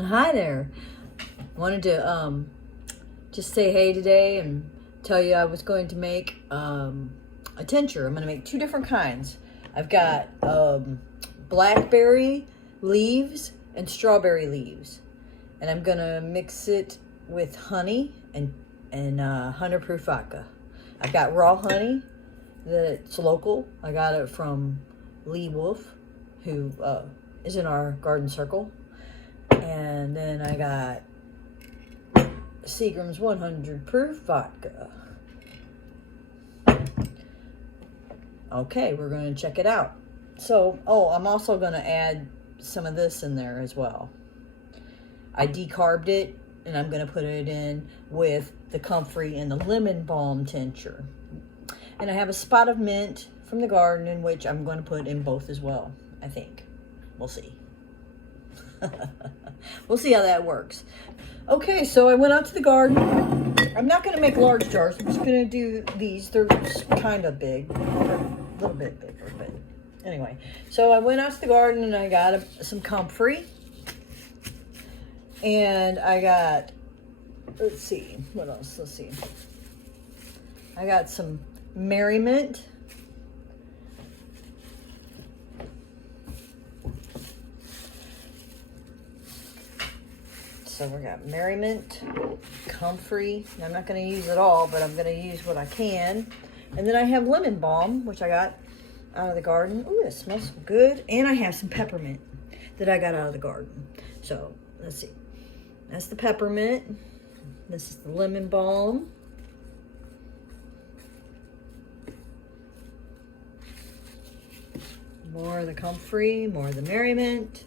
Hi there. Wanted to just say hey today and tell you I was going to make a tincture. I'm going to make two different kinds. I've got blackberry leaves and strawberry leaves, and I'm going to mix it with honey and 100 proof vodka. I've got raw honey that's local. I got it from Lee Wolf, who is in our garden circle. And then I got Seagram's 100 proof vodka. Okay, we're going to check it out. So, I'm also going to add some of this in there as well. I decarbed it, and I'm going to put it in with the Comfrey and the lemon balm tincture. And I have a spot of mint from the garden, in which I'm going to put in both as well, I think. We'll see. We'll see how that works. Okay, so I went out to the garden. I'm not going to make large jars. I'm just going to do these. They're kind of big. They're a little bit bigger, but anyway. So I went out to the garden and I got some comfrey. And I got, let's see, what else? Let's see. I got some Merriment. So we got Merriment, Comfrey. I'm not going to use it all, but I'm going to use what I can. And then I have lemon balm, which I got out of the garden. Ooh, it smells good. And I have some peppermint that I got out of the garden. So let's see. That's the peppermint. This is the lemon balm. More of the Comfrey, more of the Merriment.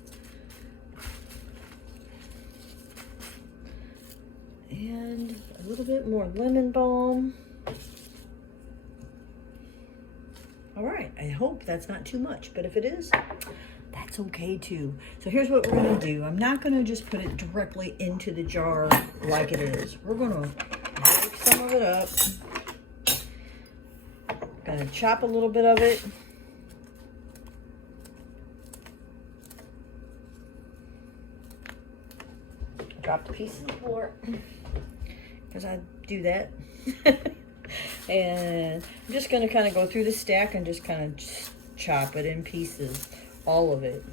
And a little bit more lemon balm. All right, I hope that's not too much, but if it is, that's okay too. So here's what we're gonna do. I'm not gonna just put it directly into the jar like it is. We're gonna break some of it up. Gonna chop a little bit of it. Drop the piece on the floor, because I do that. And I'm just going to kind of go through the stack and just kind of chop it in pieces, all of it.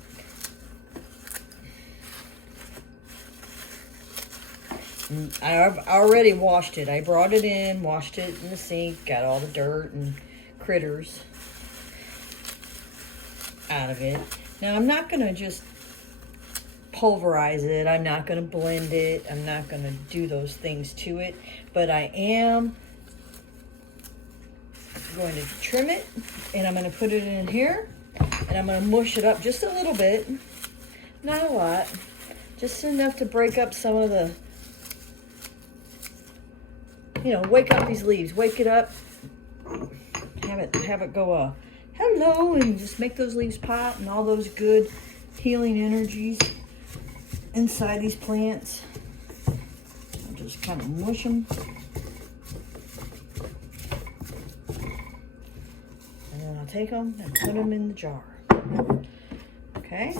I've already washed it. I brought it in, washed it in the sink, got all the dirt and critters out of it. Now I'm not going to just pulverize it. I'm not going to blend it. I'm not going to do those things to it, but I am going to trim it, and I'm going to put it in here, and I'm going to mush it up just a little bit, not a lot, just enough to break up some of the, wake up these leaves, wake it up, have it go hello, and just make those leaves pop and all those good healing energies inside these plants. I'll just kind of mush them. And then I'll take them and put them in the jar. Okay.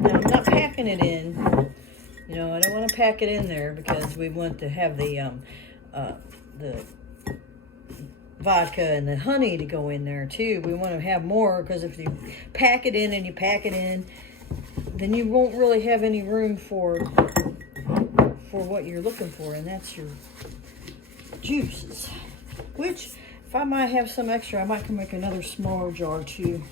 Now I'm not packing it in. I don't want to pack it in there because we want to have the vodka and the honey to go in there too. We want to have more, because if you pack it in and you pack it in, then you won't really have any room for what you're looking for, and that's your juices. Which, if I might have some extra, I might can make another smaller jar too.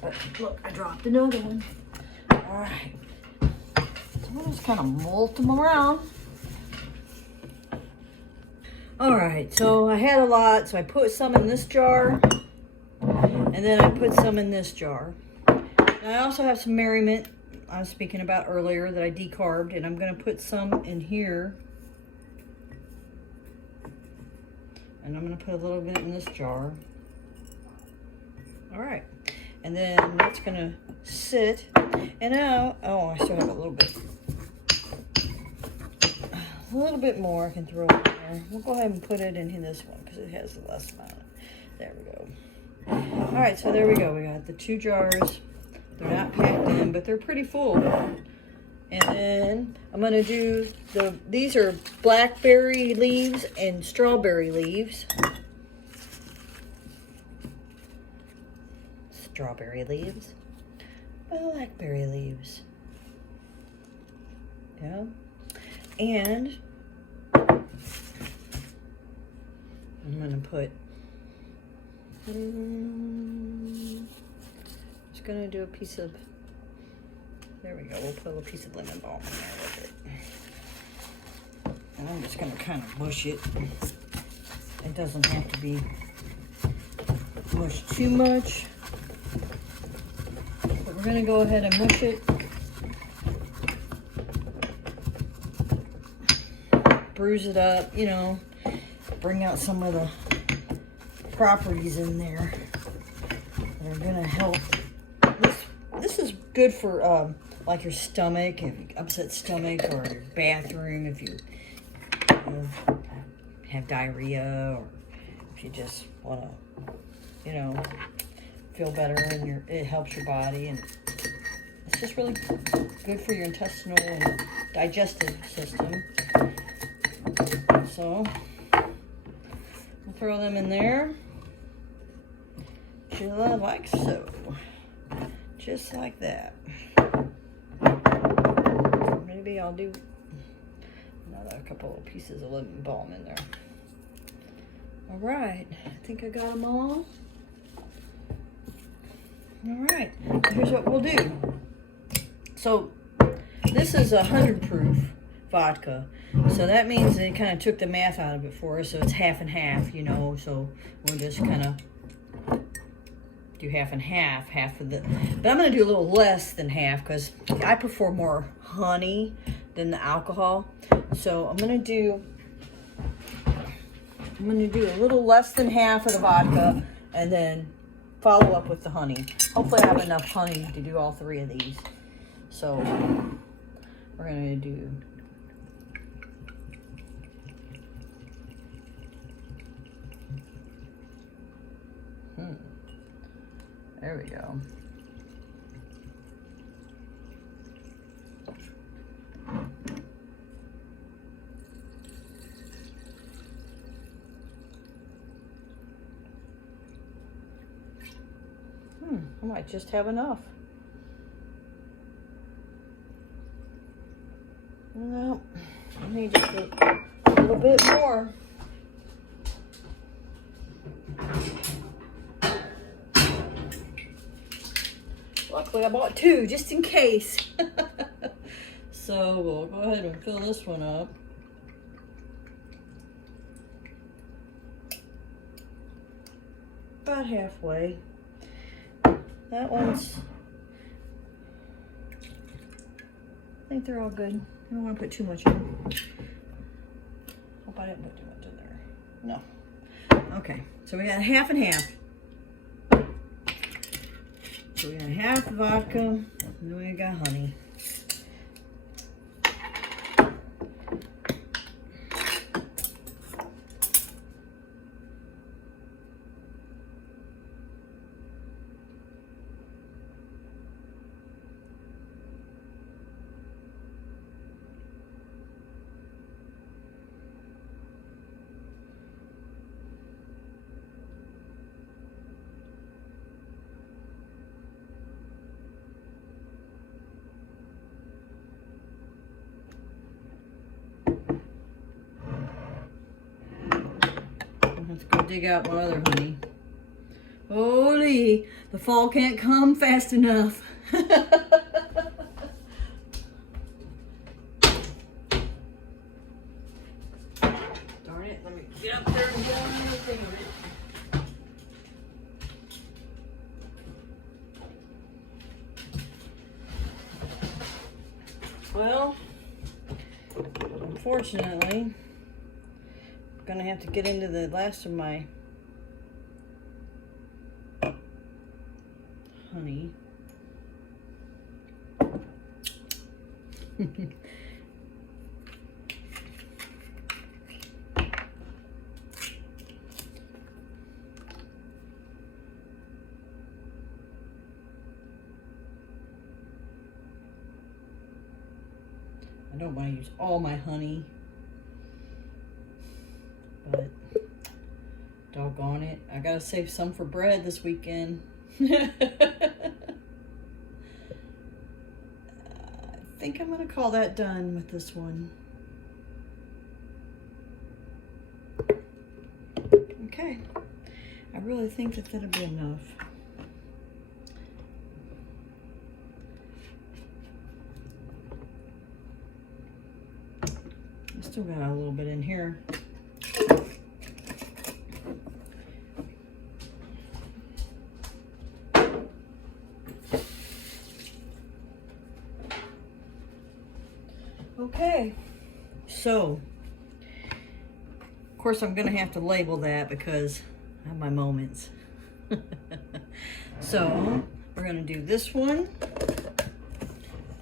But look, I dropped another one. All right. So we'll just kind of molt them around. All right, so I had a lot, so I put some in this jar, and then I put some in this jar. And I also have some Merriment I was speaking about earlier that I decarbed, and I'm going to put some in here. And I'm going to put a little bit in this jar. All right, and then that's gonna sit. And now, oh, I still have a little bit more I can throw in there. We'll go ahead and put it in this one because it has the less amount. There we go. All right, so there we go. We got the 2 jars. They're not packed in, but they're pretty full. And then I'm gonna do these are blackberry leaves and strawberry leaves. Strawberry leaves, blackberry leaves. Yeah. And I'm gonna put, just gonna do a piece of, there we go, we'll put a little piece of lemon balm in there with it. And I'm just gonna kind of mush it. It doesn't have to be mushed too much. But we're gonna go ahead and mush it. Bruise it up, you know, bring out some of the properties in there that are gonna help. This is good for like your stomach, if you upset stomach, or your bathroom if you have diarrhea, or if you just wanna, you know, feel better and it helps your body, and it's just really good for your intestinal and digestive system. So we'll throw them in there, like so, just like that. Maybe I'll do another couple of pieces of lemon balm in there. All right, I think I got them all. All right, here's what we'll do. So this is 100 proof vodka. So that means they kind of took the math out of it for us. So it's half and half, you know. So we'll just kind of do half and half of the. But I'm going to do a little less than half because I prefer more honey than the alcohol. So I'm going to do a little less than half of the vodka and then follow up with the honey. Hopefully I have enough honey to do all 3 of these. So we're going to do there we go. I might just have enough. No, I need just a little bit more. Luckily, I bought 2 just in case. So we'll go ahead and fill this one up. About halfway. That one's, I think they're all good. I don't want to put too much in. Hope I didn't put too much in there. No. Okay, so we got half and half. So we got half vodka, and then we got honey. Let's go dig out my other honey. Holy, the fall can't come fast enough. Darn it, let me get up there and get on my favorite. Well, unfortunately, gonna have to get into the last of my honey. I don't want to use all my honey, but doggone it, I gotta save some for bread this weekend. I think I'm gonna call that done with this one. Okay, I really think that that'll be enough. Still got a little bit in here. Okay, so of course I'm gonna have to label that because I have my moments. So we're gonna do this one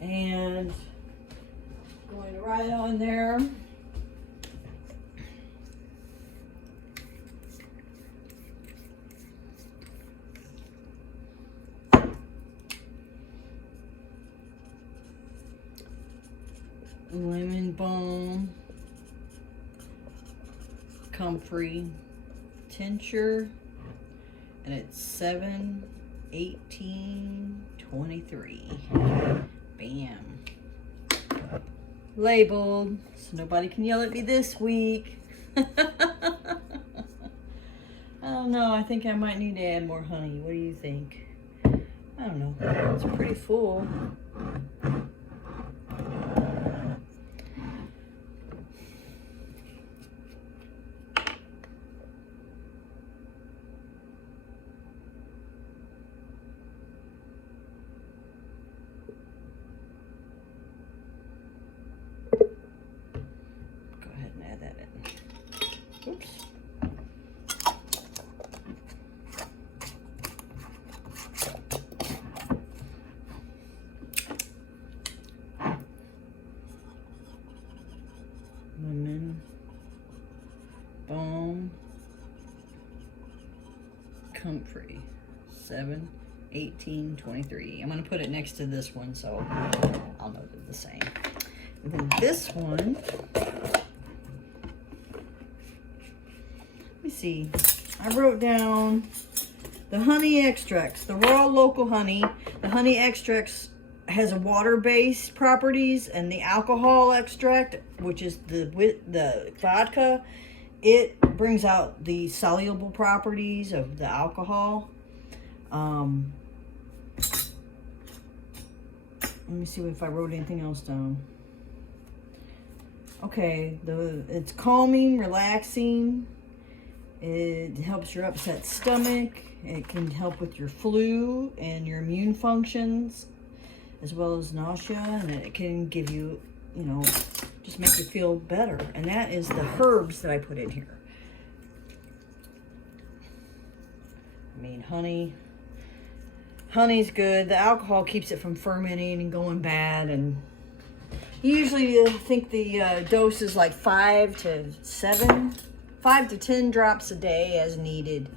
and going right on there. Lemon balm, Comfrey tincture, and it's 7/18/23. Bam. Labeled, so nobody can yell at me this week. I don't know, I think I might need to add more honey. What do you think? I don't know, it's pretty full. Oops. Lemon, balm, Comfrey, 7/18/23. I'm going to put it next to this one so I'll know they're the same. And then this one, see, I wrote down the honey extracts, the raw local honey. The honey extracts has a water-based properties, and the alcohol extract, which is the vodka, it brings out the soluble properties of the alcohol. Let me see if I wrote anything else down. Okay, it's calming, relaxing. It helps your upset stomach. It can help with your flu and your immune functions, as well as nausea, and it can give you, you know, just make you feel better. And that is the herbs that I put in here. I mean, honey's good. The alcohol keeps it from fermenting and going bad, and usually I think the dose is like 5 to 10 drops a day as needed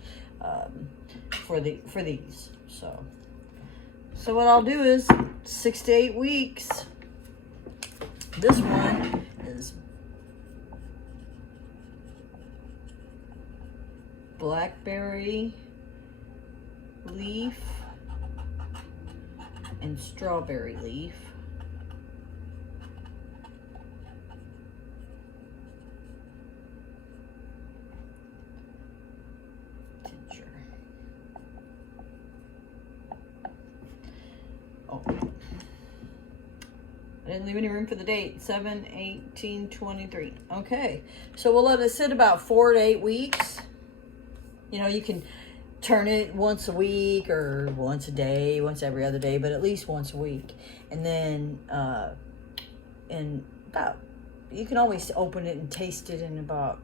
for these. So what I'll do is 6 to 8 weeks. This one is blackberry leaf and strawberry leaf. I didn't leave any room for the date. 7/18/23. Okay, so we'll let it sit about 4 to 8 weeks. You know, you can turn it once a week or once a day, once every other day, but at least once a week. And then you can always open it and taste it in about,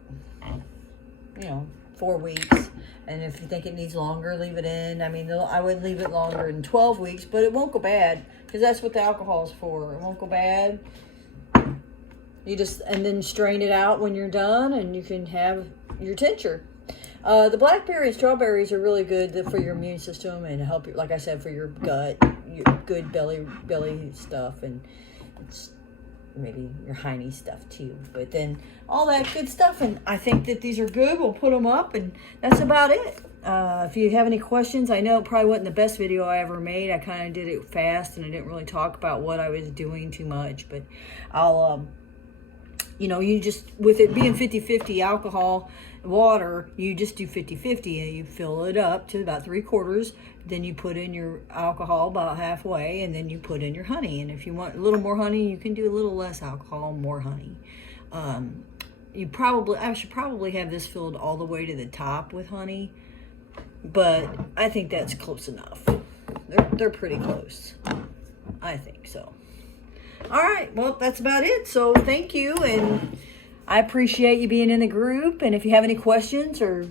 you know, 4 weeks. And if you think it needs longer, leave it in. I mean, I would leave it longer than 12 weeks, but it won't go bad because that's what the alcohol is for. It won't go bad. You just, and then strain it out when you're done and you can have your tincture. The blackberry and strawberries are really good for your immune system and help you, like I said, for your gut, your good belly stuff, and it's maybe your hiney stuff too. But then all that good stuff, and I think that these are good. We'll put them up, and that's about it. If you have any questions, I know it probably wasn't the best video I ever made. I kind of did it fast, and I didn't really talk about what I was doing too much, but I'll you know, you just, with it being 50-50 alcohol, water, you just do 50-50 and you fill it up to about 3/4. Then you put in your alcohol about halfway, and then you put in your honey. And if you want a little more honey, you can do a little less alcohol, more honey. I should probably have this filled all the way to the top with honey, but I think that's close enough. They're pretty close. I think so. All right, well, that's about it. So thank you, and I appreciate you being in the group. And if you have any questions or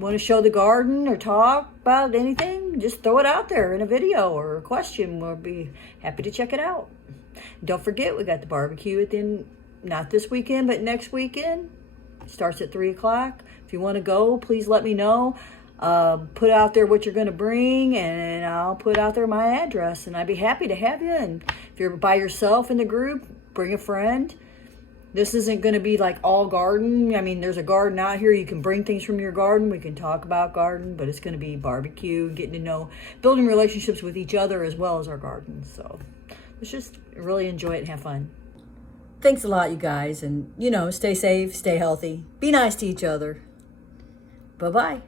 want to show the garden or talk about anything, just throw it out there in a video or a question. We'll be happy to check it out. Don't forget, we got the barbecue at the end, not this weekend, but next weekend. It starts at 3 o'clock. If you want to go, please let me know. Put out there what you're going to bring, and I'll put out there my address, and I'd be happy to have you. And if you're by yourself in the group, bring a friend. This isn't going to be like all garden. I mean, there's a garden out here. You can bring things from your garden. We can talk about garden, but it's going to be barbecue, getting to know, building relationships with each other as well as our garden. So let's just really enjoy it and have fun. Thanks a lot, you guys. And, you know, stay safe, stay healthy. Be nice to each other. Bye-bye.